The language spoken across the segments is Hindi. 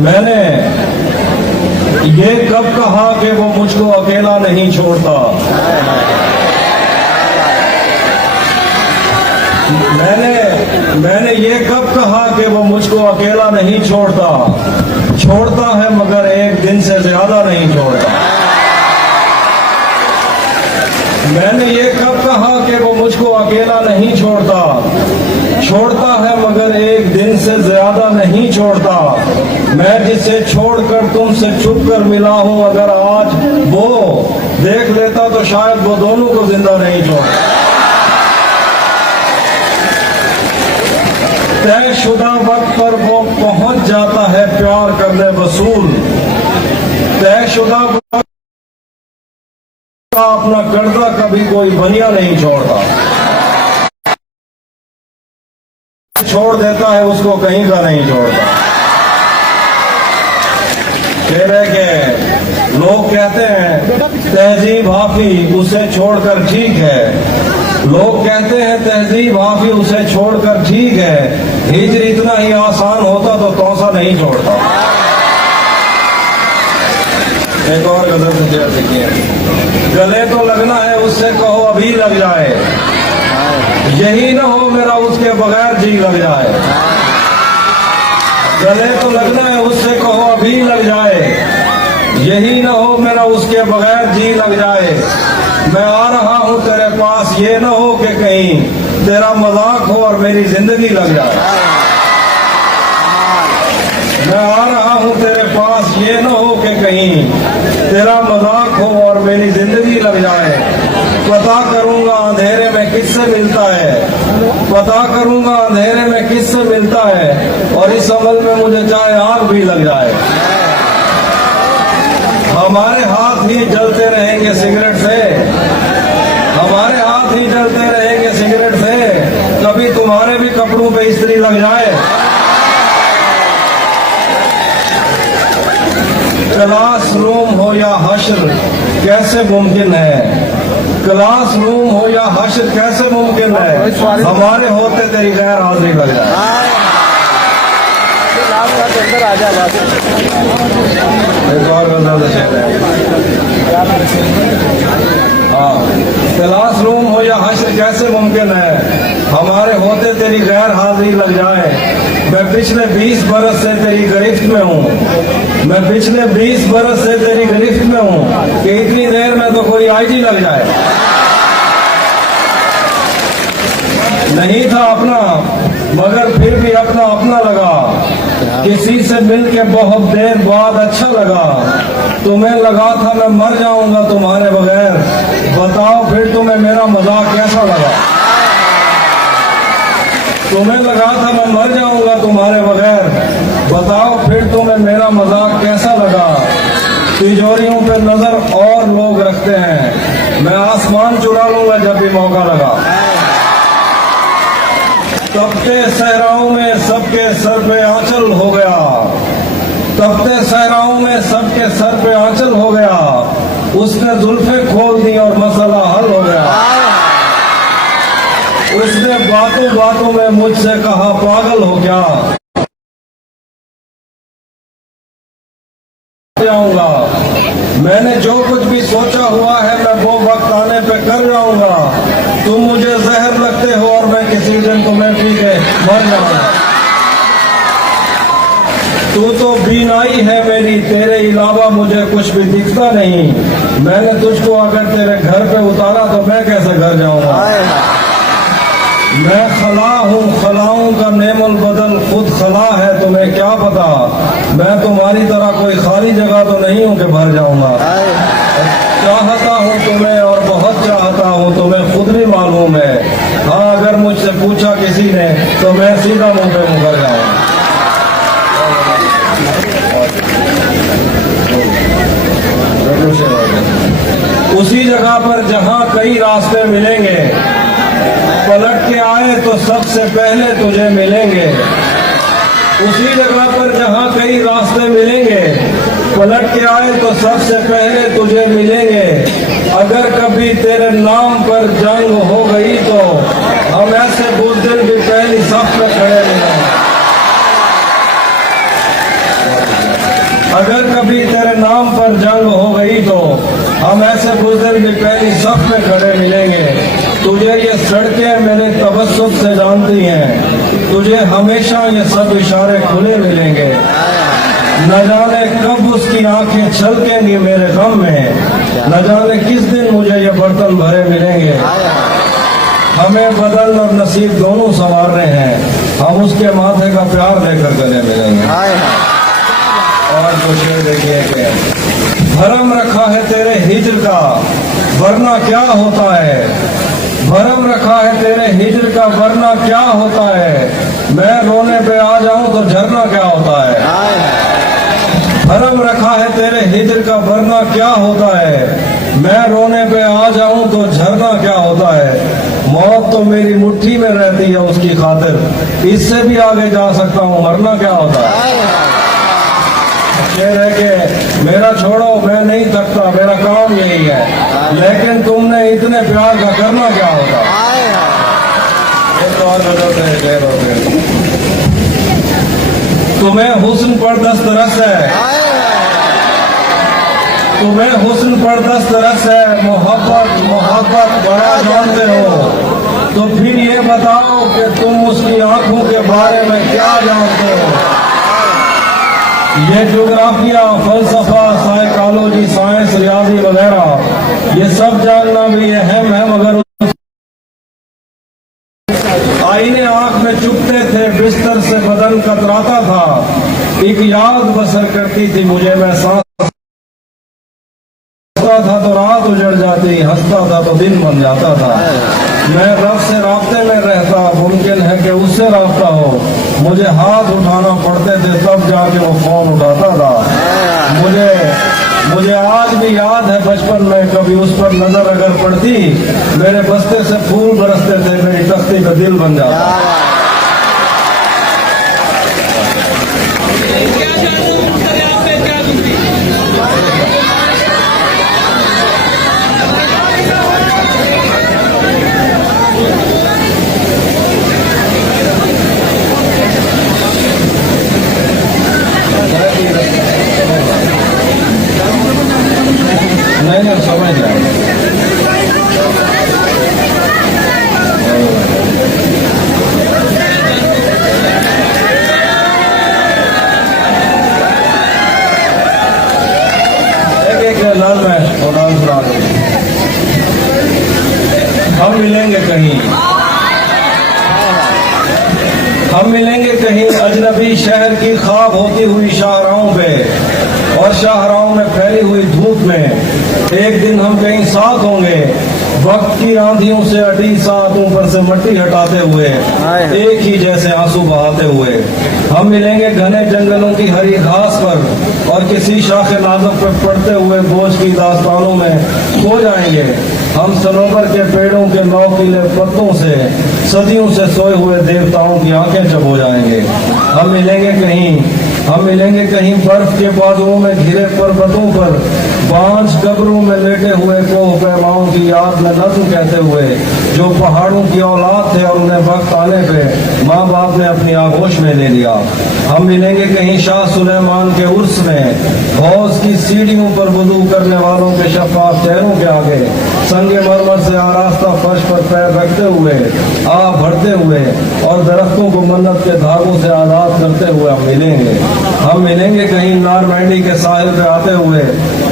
मैंने ये कब कहा कि वो मुझको अकेला नहीं छोड़ता। मैंने ये कब कहा कि वो मुझको अकेला नहीं छोड़ता। छोड़ता है मगर एक दिन से ज्यादा नहीं छोड़ता। मैंने ये कब कहा कि वो मुझको अकेला नहीं छोड़ता। छोड़ता है मगर एक दिन से ज्यादा नहीं छोड़ता। मैं जिसे छोड़कर तुमसे छुप कर मिला हूं, अगर आज वो देख लेता तो शायद वो दोनों को जिंदा नहीं छोड़ता। तयशुदा वक्त पर वो पहुंच जाता है प्यार करने वसूल। तयशुदा वक्त अपना कर्जा कभी कोई बनिया नहीं छोड़ता। छोड़ देता है उसको कहीं का नहीं छोड़ता। कह रहे के लोग कहते हैं तहजीब हाफी उसे छोड़कर ठीक है। लोग कहते हैं तहजीब हाफी उसे छोड़कर ठीक है। हिजर इतना ही आसान होता तो तौसा नहीं छोड़ता। एक और गजल देखिए। गले तो लगना है उससे कहो अभी लग जाए। यही ना हो मेरा उसके बगैर जी लग जाए। गले तो लगना है उससे कहो अभी लग जाए। यही ना हो मेरा उसके बगैर जी लग जाए। मैं आ रहा हूं तेरे पास, ये ना हो कि कहीं तेरा मजाक हो और मेरी जिंदगी लग जाए। मैं आ रहा हूं तेरे पास, ये ना हो कि कहीं तेरा मजाक हो और मेरी जिंदगी लग जाए। पता करूंगा अंधेरे में किससे मिलता है। पता करूंगा अंधेरे में किससे मिलता है। और इस अमल में मुझे चाहे आग भी लग जाए। हमारे हाथ ही जलते रहेंगे सिगरेट से। हमारे हाथ ही जलते रहेंगे सिगरेट से। कभी तुम्हारे भी कपड़ों पे इस्त्री लग जाए। क्लासरूम हो या हश्र कैसे मुमकिन है। क्लासरूम हो या हश्र कैसे मुमकिन है। हमारे होते तेरी गैर हाजिरी लग जाए। एक और हाँ, क्लासरूम हो या हश्र कैसे मुमकिन है। हमारे होते तेरी गैर हाजिरी लग जाए। मैं पिछले 20 बरस से तेरी गिरफ्त में हूँ। मैं पिछले 20 बरस से तेरी गिरफ्त में हूँ कि इतनी देर में तो कोई आईजी लग जाए। नहीं था अपना मगर फिर भी अपना अपना लगा। किसी से मिलके बहुत देर बाद अच्छा लगा। तुम्हें लगा था मैं मर जाऊंगा तुम्हारे बगैर। बताओ फिर तुम्हें मेरा मजाक कैसा लगा। तुम्हें लगा था मैं मर जाऊंगा तुम्हारे बगैर। बताओ फिर तुम्हें मेरा मजाक कैसा लगा। तिजोरियों पे नजर और लोग रखते हैं। मैं आसमान चुरा लूंगा जब भी मौका लगा। तपते सहराओं में सबके सर पे आंचल हो गया। तपते सहराओं में सबके सर पे आंचल हो गया। उसने जुल्फे खोल दी और मसला हल हो गया। उसने बातों बातों में मुझसे कहा पागल हो क्या जाऊंगा। मैंने जो कुछ भी सोचा हुआ है मैं वो वक्त आने पे कर जाऊंगा। तुम मुझे जहर लगते हो और मैं किसी दिन तुम्हें पी के मर जाऊंगा। तू तो बीनाई है मेरी, तेरे अलावा मुझे कुछ भी दिखता नहीं। मैंने तुझको अगर तेरे घर पे उतारा तो मैं कैसे घर जाऊंगा। मैं खला हूँ, खलाओं का नेमल बदल खुद खला है, तुम्हें क्या पता। मैं तुम्हारी तरह कोई खाली जगह तो नहीं हूँ कि भर जाऊंगा। चाहता हूँ तुम्हें और बहुत चाहता हूँ, तुम्हें खुद भी मालूम है। हाँ, अगर मुझसे पूछा किसी ने तो मैं सीधा मुंह पे मुकर जाऊंगा। उसी जगह पर जहाँ कई रास्ते मिलेंगे, पलट के आए तो सबसे पहले तुझे मिलेंगे। उसी जगह पर जहाँ कई रास्ते मिलेंगे, पलट के आए तो सबसे पहले तुझे मिलेंगे। अगर कभी तेरे नाम पर जंग हो गई तो हम ऐसे बुज़दिल भी पहली सफ में खड़े मिलेंगे। अगर कभी तेरे नाम पर जंग हो गई तो हम ऐसे बुजुर्ग भी पहली सफ में खड़े मिलेंगे। तुझे ये सड़कें मेरे तबस्सुम से जानती हैं, तुझे हमेशा ये सब इशारे खुले मिलेंगे। न जाने कब उसकी आंखें छलकेंगी मेरे गम में, न जाने किस दिन मुझे ये बर्तन भरे मिलेंगे। हमें बदल और नसीब दोनों संवार रहे हैं, हम उसके माथे का प्यार लेकर गले मिलेंगे। और तो शेर देखिए कि भरम रखा है तेरे हिज्र का वरना क्या होता है, भरम रखा है तेरे हिज्र का वरना क्या होता है। मैं रोने पे आ जाऊं तो झरना क्या होता है। भरम रखा है तेरे हिज्र का वरना क्या होता है। मैं रोने पे आ जाऊं तो झरना क्या होता है। मौत तो मेरी मुट्ठी में रहती है उसकी खातिर, इससे भी आगे जा सकता हूं, मरना क्या होता है। शेर है कि मेरा छोड़ो मैं नहीं थकता, मेरा काम यही है, लेकिन तुमने इतने प्यार का करना क्या होता। एक और शेर होते तुम्हें हुस्न पर दस्तरस है, तुम्हें हुस्न पर दस्तरस है, मोहब्बत मोहब्बत बड़ा जानते हो, तो फिर ये बताओ कि तुम उसकी आंखों के बारे में क्या जानते हो। ये ज्योग्राफिया, फलसफा, साइकोलॉजी, साइंस, रियाजी वगैरह ये सब जानना भी अहम है, मगर आईने आंख में चुभते थे, बिस्तर से बदन कतराता था, एक याद बसर करती थी मुझे, मैं सांस था तो रात उजड़ जाती, हंसता था तो दिन बन जाता था। मैं रब से राब्ते में रहता, मुमकिन है कि उससे राब्ता हो, मुझे हाथ उठाना पड़ते थे तब जाके वो फोन उठाता था। मुझे आज भी याद है बचपन में कभी उस पर नजर अगर पड़ती, मेरे बस्ते से फूल बरसते थे, मेरी तख्ती का दिल बन जाता। नहीं समझ रहा एक लाल में और हम मिलेंगे कहीं, हम मिलेंगे कहीं अजनबी शहर की ख्वाब होती हुई शाहराहों पे, और शाहराहों में फैली हुई धूप में एक दिन हम कहीं साथ होंगे, वक्त की आंधियों से अटी सातों पर से मट्टी हटाते हुए, एक ही जैसे आंसू बहाते हुए। हम मिलेंगे घने जंगलों की हरी घास पर, और किसी शाखे नाजुक पर पड़ते हुए बोझ की दास्तानों में खो जाएंगे। हम सनोबर के पेड़ों के नौकीले पत्तों से सदियों से सोए हुए देवताओं की आंखें चबो जाएंगे। हम मिलेंगे कहीं बर्फ के बाजुओं में घिरे पर्वतों पर, बांझ कब्रों में लेटे हुए कोह पैमाओं की याद में नज्म कहते हुए, जो पहाड़ों की औलाद थे और उन्हें वक्त आने पे माँ बाप ने अपनी आगोश में ले लिया। हम मिलेंगे कहीं शाह सुलेमान के उर्स में, हौज की सीढ़ियों पर वुजू करने वालों के शफाफ चेहरों के आगे, संगे मरमर से आरास्ता फर्श पर पैर रखते हुए, आ भरते हुए, और दरख्तों को मन्नत के धागों से आजाद करते हुए हम मिलेंगे कहीं नारमैंडी के साहिल पे आते हुए,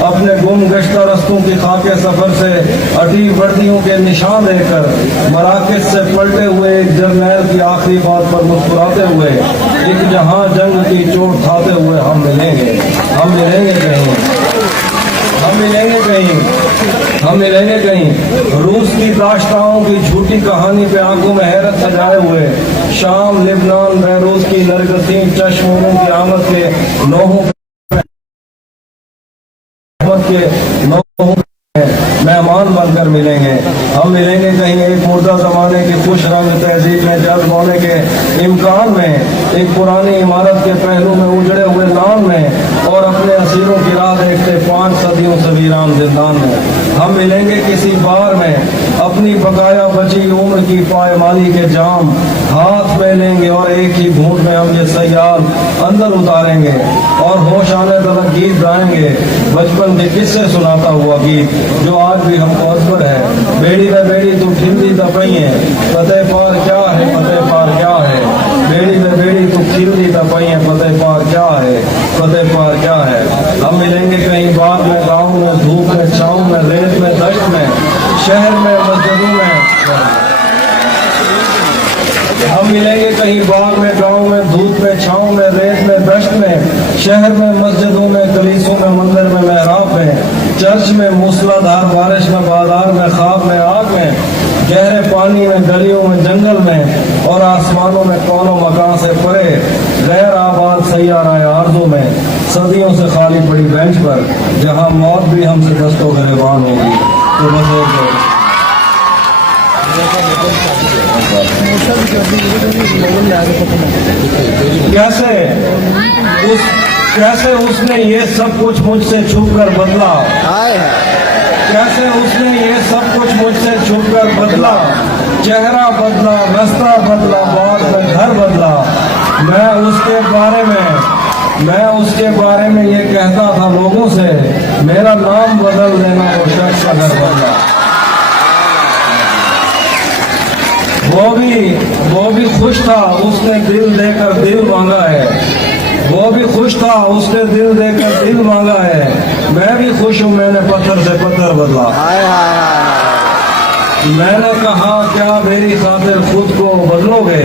अपने गुम गश्ता रस्तों की खाके सफर से अटी वर्दियों के निशान देकर, मराकज से पलटे हुए एक जर्नैल की आखिरी बात पर मुस्कुराते हुए, एक जहां जंग की चोट खाते हुए हम मिलेंगे कहीं रूस की दाश्ताओं की झूठी कहानी पे आंखों में हैरत सजाए हुए, शाम, लिबनान, बैरूत की नरगसीम चश्मों की आमद के नौहों मेहमान बनकर मिलेंगे। हम मिलेंगे कहीं एक मुर्दा जमाने की खुश रंग तहजीब में जज्ब होने के इम्कान में, एक पुरानी इमारत के पहलू में उजड़े हुए लान में, और अपने असीरों की राह देखते 5 सदियों से वीरान जिंदान में। हम मिलेंगे किसी बार में, अपनी बकाया बची उम्र की पायमाली के जाम हाथ में लेंगे, और एक ही घूंट में हम ये सयाल अंदर उतारेंगे, और हो होश आने तक गीत गाएंगे, बचपन के किस्से सुनाता हुआ गीत जो आज भी हमको अजबर है। बेड़ी में बेड़ी तू खिलती तपई है, फतेह पार क्या है, फतेह पार क्या है। बेड़ी में बेड़ी तू खिलती तपई है, फतेह पार क्या है, फतेह पार क्या है। हम मिलेंगे कहीं बाग में, गाँव में, धूप में, छाँव में, रेत में, दश्त में, शहर में, मस्जिदों में। हम मिलेंगे कहीं बाग में, गाँव में, धूप में, छाँव में, रेत में, दश्त में, शहर में, मस्जिदों में, कलीसों में, मंदिर में, मेहराब में, चर्च में, मूसलाधार बारिश में, बाजार में, ख्वाब में, आग में, गहरे पानी में, गलियों में, जंगल में और आसमानों में, कौनों मकान से परे गैर आबाद सैयारा आरज़ों में, सदियों से खाली पड़ी बेंच पर जहाँ मौत भी हमसे दस्तों गिरबान होगी। तो बस कैसे उसने ये सब कुछ मुझसे छुप कर बदला, कैसे उसने ये सब कुछ मुझसे छुप कर बदला। चेहरा बदला, रास्ता बदला, बात में घर बदला। मैं उसके बारे में ये कहता था लोगों से, मेरा नाम बदल देना वो शख्स अगर बदला। वो भी खुश था, उसने दिल देकर दिल मांगा है। वो भी खुश था, उसने दिल देकर दिल मांगा है। मैं भी खुश हूँ, मैंने पत्थर से पत्थर बदला। मैंने कहा क्या मेरी खातिर खुद को बदलोगे,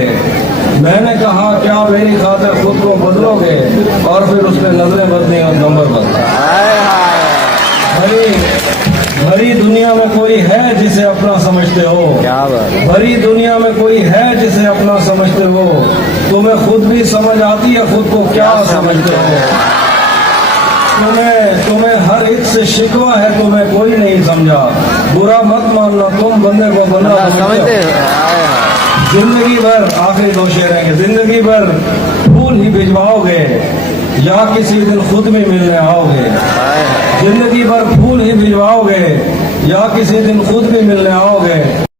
मैंने कहा क्या मेरी खातिर खुद को बदलोगे, और फिर उसने नजरें बदली और नंबर बदला। भरी दुनिया में कोई है जिसे अपना समझते हो, भरी दुनिया में कोई है जिसे अपना समझते हो। तुम्हें खुद भी समझ आती है खुद को क्या समझते हो। तुम्हें हर एक से शिकवा है, तुम्हें कोई नहीं समझा। बुरा मत मानना, तुम बंदे को बंदा समझते हो। जिंदगी भर, आखिरी दो शेर हैं, जिंदगी भर फूल ही भिजवाओगे या किसी दिन खुद भी मिलने आओगे। जिंदगी भर फूल ही भिजवाओगे या किसी दिन खुद भी मिलने आओगे।